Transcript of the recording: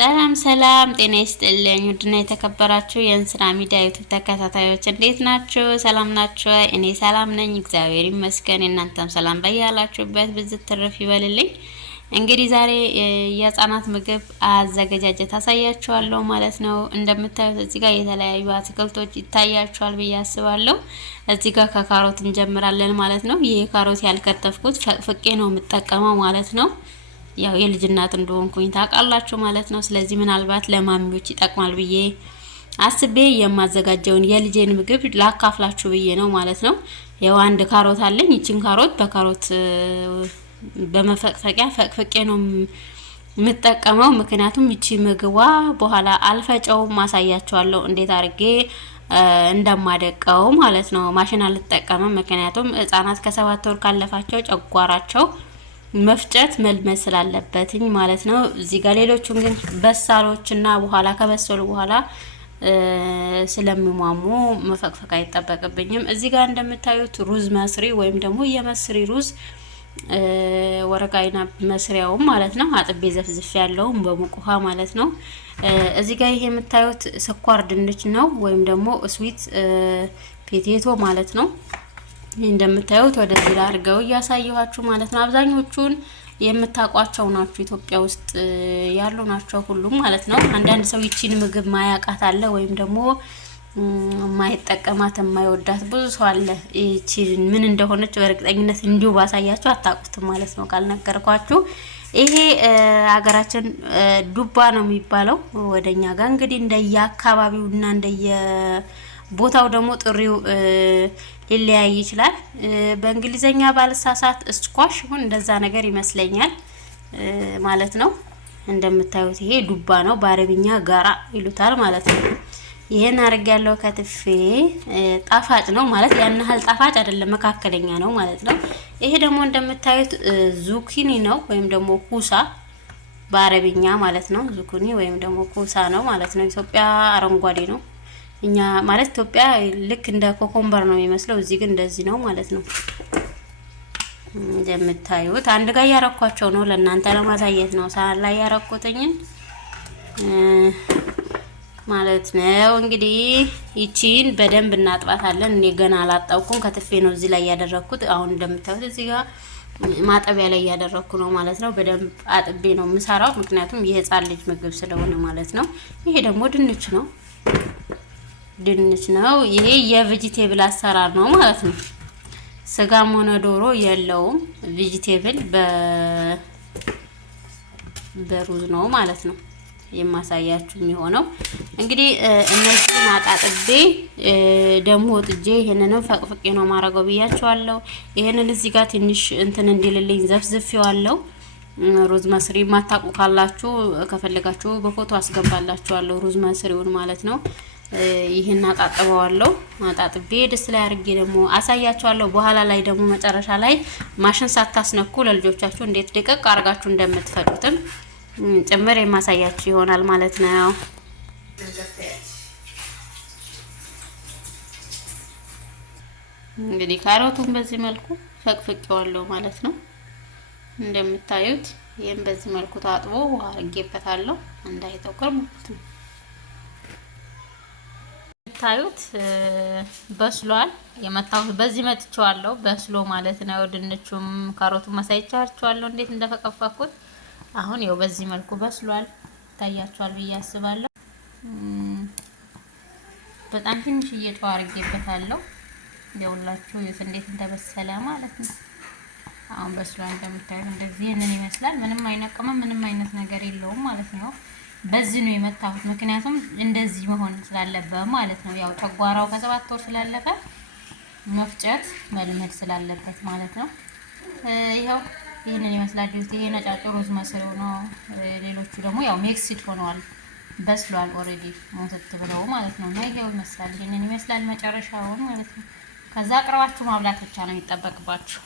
ሰላም ሰላም ጤና ይስጥልኝ ውድና የተከበራችሁ የእንስራ ሚዲያ ዩቲዩብ ተከታታዮች እንዴት ናችሁ? ሰላም ናችሁ? እኔ ሰላም ነኝ፣ እግዚአብሔር ይመስገን። እናንተም ሰላም በያላችሁበት ብዝት ትርፍ ይበልልኝ። እንግዲህ ዛሬ የህፃናት ምግብ አዘገጃጀት አሳያችኋለሁ ማለት ነው። እንደምታዩት እዚህ ጋር የተለያዩ አትክልቶች ይታያችኋል ብዬ አስባለሁ። እዚህ ጋር ከካሮት እንጀምራለን ማለት ነው። ይሄ ካሮት ያልከተፍኩት ፍቄ ነው የምጠቀመው ማለት ነው። ያው የልጅ እናት እንደሆንኩኝ ታውቃላችሁ ማለት ነው። ስለዚህ ምናልባት ለማሚዎች ይጠቅማል ብዬ አስቤ የማዘጋጀውን የልጄን ምግብ ላካፍላችሁ ብዬ ነው ማለት ነው። ያው አንድ ካሮት አለኝ። ይቺን ካሮት በካሮት በመፈቅፈቂያ ፈቅፍቄ ነው የምጠቀመው። ምክንያቱም ይቺ ምግቧ በኋላ አልፈጨውም፣ ማሳያችኋለሁ እንዴት አድርጌ እንደማደቀው ማለት ነው። ማሽን አልጠቀምም፣ ምክንያቱም ህፃናት ከ7 ወር ካለፋቸው ጨጓራቸው መፍጨት መልመድ ስላለበትኝ ማለት ነው። እዚህ ጋር ሌሎቹን ግን በሳሎችና በኋላ ከበሰሉ በኋላ ስለሚሟሙ መፈቅፈቅ አይጠበቅብኝም። እዚህ ጋር እንደምታዩት ሩዝ መስሪ ወይም ደግሞ የመስሪ ሩዝ ወረቃይና መስሪያውም ማለት ነው አጥቤ ዘፍዝፍ ያለው በሙቅ ውሃ ማለት ነው። እዚህ ጋር ይሄ የምታዩት ስኳር ድንች ነው ወይም ደግሞ ስዊት ፖቴቶ ማለት ነው። እንደምታዩት ወደዚህ አድርገው እያሳየኋችሁ ማለት ነው። አብዛኞቹን የምታቋቸው ናቸው፣ ኢትዮጵያ ውስጥ ያሉ ናቸው ሁሉም ማለት ነው። አንዳንድ ሰው ይቺን ምግብ ማያቃት አለ፣ ወይም ደግሞ ማይጠቀማት የማይወዳት ብዙ ሰው አለ። ይቺን ምን እንደሆነች በእርግጠኝነት እንዲሁ ባሳያችሁ አታውቁትም ማለት ነው ካልነገርኳችሁ። ይሄ ሀገራችን ዱባ ነው የሚባለው ወደኛ ጋር እንግዲህ እንደየአካባቢውና ቦታው ደግሞ ጥሪው ሊለያይ ይችላል። በእንግሊዘኛ ባልሳሳት ስኳሽ ይሁን እንደዛ ነገር ይመስለኛል ማለት ነው። እንደምታዩት ይሄ ዱባ ነው፣ በአረብኛ ጋራ ይሉታል ማለት ነው። ይሄን አርግ ያለው ከትፌ ጣፋጭ ነው ማለት ያን ያህል ጣፋጭ አይደለም፣ መካከለኛ ነው ማለት ነው። ይሄ ደግሞ እንደምታዩት ዙኪኒ ነው ወይም ደግሞ ኩሳ በአረብኛ ማለት ነው። ዙኪኒ ወይም ደግሞ ኩሳ ነው ማለት ነው። ኢትዮጵያ አረንጓዴ ነው። እኛ ማለት ኢትዮጵያ ልክ እንደ ኮኮምበር ነው የሚመስለው፣ እዚህ ግን እንደዚህ ነው ማለት ነው። እንደምታዩት አንድ ጋር ያረኳቸው ነው ለእናንተ ለማሳየት ነው። ሳህን ላይ ያረኩትኝን ማለት ነው። እንግዲህ ይቺን በደንብ እናጥባታለን። እኔ ገና አላጣውኩም፣ ከትፌ ነው እዚህ ላይ ያደረኩት። አሁን እንደምታዩት እዚህ ጋር ማጠቢያ ላይ ያደረኩ ነው ማለት ነው። በደንብ አጥቤ ነው የምሰራው፣ ምክንያቱም የህፃን ልጅ ምግብ ስለሆነ ማለት ነው። ይሄ ደግሞ ድንች ነው ይሄ የቬጂቴብል አሰራር ነው ማለት ነው። ስጋም ሆነ ዶሮ የለውም፣ ቬጂቴብል በሩዝ ነው ማለት ነው የማሳያችሁ የሚሆነው። እንግዲህ እነዚህን አጣጥቤ ደግሞ ወጥጄ ይሄንንም ፈቅፍቄ ነው ማረገው ብያችኋለሁ። ይሄንን እዚህ ጋር ትንሽ እንትን እንዲልልኝ ዘፍዝፌዋለሁ። ሩዝ መስሪ ማታቁ ካላችሁ ከፈለጋችሁ በፎቶ አስገባላችኋለሁ ሩዝ መስሪውን ማለት ነው። ይሄን አጣጥበዋለሁ። አጣጥቤ ድስት ላይ አድርጌ ደግሞ አሳያችኋለሁ። በኋላ ላይ ደግሞ መጨረሻ ላይ ማሽን ሳታስነኩ ለልጆቻችሁ እንዴት ደቀቅ አርጋችሁ እንደምትፈጩትም ጭምር የማሳያችሁ ይሆናል ማለት ነው። እንግዲህ ካሮቱን በዚህ መልኩ ፈቅፍቄዋለሁ ማለት ነው። እንደምታዩት ይሄን በዚህ መልኩ ታጥቦ ውሃ አድርጌበታለሁ እንዳይጠቁር ማለት ነው። ታዩት በስሏል። የመታሁት በዚህ መጥቼዋለሁ በስሎ ማለት ነው። ድንቹም ካሮቱም ማሳይቻችኋለሁ እንዴት እንደፈቀፈኩት። አሁን ያው በዚህ መልኩ በስሏል፣ ታያችኋል ብዬ አስባለሁ። በጣም ትንሽ ጨው አድርጌበታለሁ። ይኸውላችሁ እንዴት እንደበሰለ ማለት ነው። አሁን በስሏል እንደምታዩት እንደዚህ ይሄንን ይመስላል። ምንም አይነት ቅመም ምንም አይነት ነገር የለውም ማለት ነው። በዚህ ነው የመታሁት፣ ምክንያቱም እንደዚህ መሆን ስላለበት ማለት ነው። ያው ጨጓራው ከ7 ወር ስላለፈ መፍጨት መልመድ ስላለበት ማለት ነው። ይሄው ይሄንን ይመስላል። ይሄ ነጫጭ ሩዝ መስሪው ነው። ሌሎቹ ደግሞ ያው ሚክስድ ሆነዋል፣ በስሏል ኦሬዲ ሞተት ብለው ማለት ነው። ይሄው ይመስላል። ይሄንን ይመስላል መጨረሻውን ማለት ነው። ከዛ አቅርባችሁ ማብላት ብቻ ነው የሚጠበቅባችሁ።